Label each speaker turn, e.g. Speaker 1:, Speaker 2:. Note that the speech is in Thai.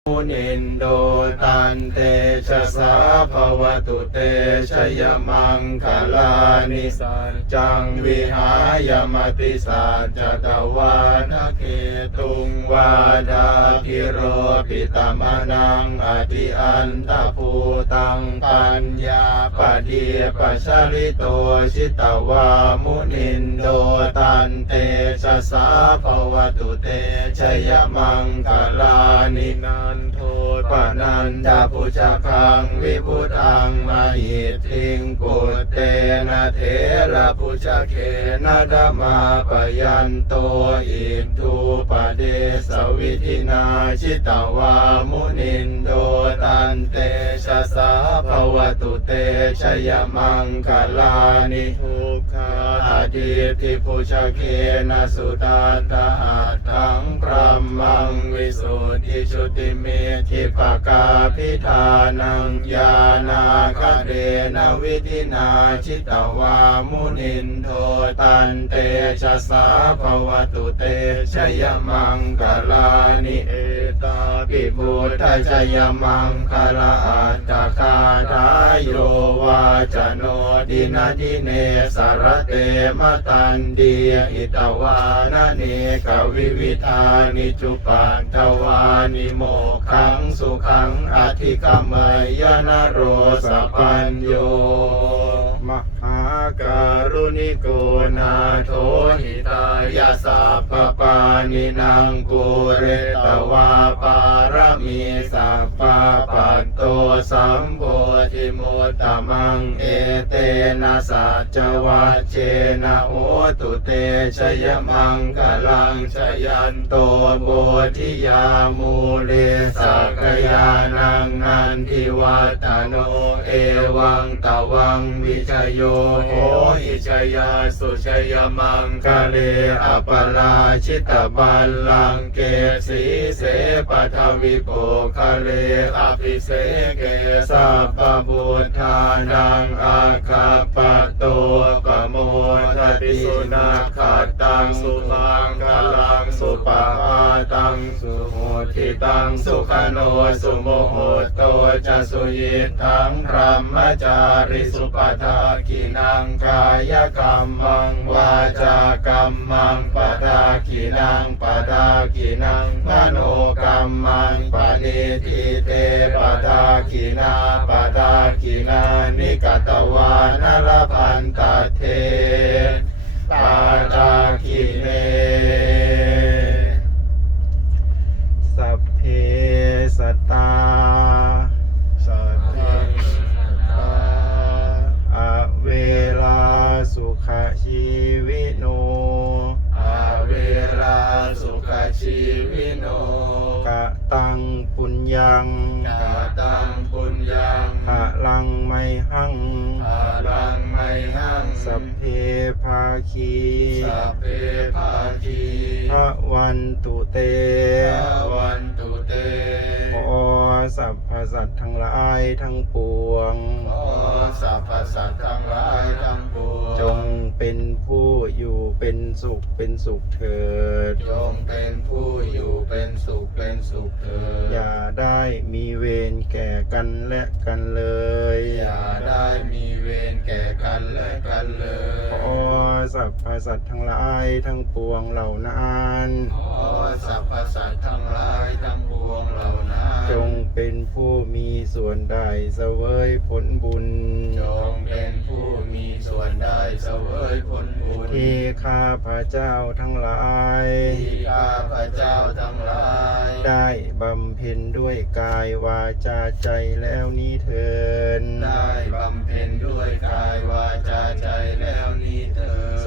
Speaker 1: มุนินโดตันเตชะสาภวตุเตชยมังคลานิสัจจังวิหายมติสัจจตวาทเกตุงวาดาภิโรปิตมนังอติอันตภูตังปัญญาปเดียปชริโตชิตวามุนินโดตันเตชะสาภวตุเตชยมังคลานินันโทปนันดาปุจคังวิพุตังมหิตทิงกุเตนะเถระปุจเขนะธรรมาปยันโตอิทุปเดสวิธินาชิตวามุนินโดตันเตชะสาภวตุเตชยมังคลานิทุกขาทิทิปุจเขนะสุตตะหัตถังพรหมังวิสุทธิชุติเมธิปกาพิธานังญาณาคเดนะวิธินาชิตวามุนินโทตันเตชะสาภวตุเตชยมังคลานิเอตาปิพุทธชยมังคลาอัตตคาทายโยวาจโนดินาดิเนสารเตมตันเดียอิตวานะเนกวิวิธานิจุปันตวานิโมขังสุขังอธิกมยนะโรสปัญโยมหาการุณิโกนาโถหิตายาสัพพปานินางกุเรตวาปารมีสัพพปัตโตสัมโพธิมุตตมังเอเตนะสัจวัชเชนะโหตุเตชยมังคลังชยันโตโบธิยามูเลสักยานังนันทิวัตโนเอวังตวังวิชโยโหหิชยาสุชยมังคะเลอปราชิตบัลลังเกสีเสปทวิโปคะเลอภิเสเกสัพพบุทธานังอาคาปะโตปะโมทติสุนาขัตตังสุมังคลังสุปาตังสุโหทิตังสุขโนสุโมโหโตจะสุยิทังพรหมจาริสุปทากินังกายกรรมังวาจากรรมังปทากินังปทากินังมโนกรรมังปณิทิเตปทากินาปทากินานิกตวานรพันตเทปาทากิเนสัพเพสัตตาสัพเพสัตตาอเวลาสุขชีวิโนอเวลาสุขชีวิโนกะตังปุญญังกะตังปุญญังหะลังไมหังหะลังไมหังสัพเพภาคีสัพเพภาคีพระวันตุเตพระวันตุเตขอสรรพสัตว์ทั้งหลายทั้งปวงขอสรรพสัตว์ทั้งหลายทั้งปวงจงเป็นผู้อยู่เป็นสุขเป็นสุขเถิดจงเป็นผู้อยู่เป็นสุขเป็นสุขเถิดอย่าได้มีเวรแก่กันและกันเลยอย่าได้มีเวรแก่กันและกันเลยขอสรรพสัตว์ทั้งหลายทั้งปวงเหล่านั้นขอสรรพสัตว์ทั้งหลายทั้งปวงเหล่านั้นจงเป็นผู้มีส่วนได้เสวยผลบุญจงเป็นผู้มีส่วนได้เสวยผลบุญที่ข้าพเจ้าทั้งหลายที่ข้าพเจ้าทั้งหลายได้บำเพ็ญด้วยกายวาจาใจแล้วนี้เถิดได้บำเพ็ญด้วยกายวาจาใจแล้วนี้เถิด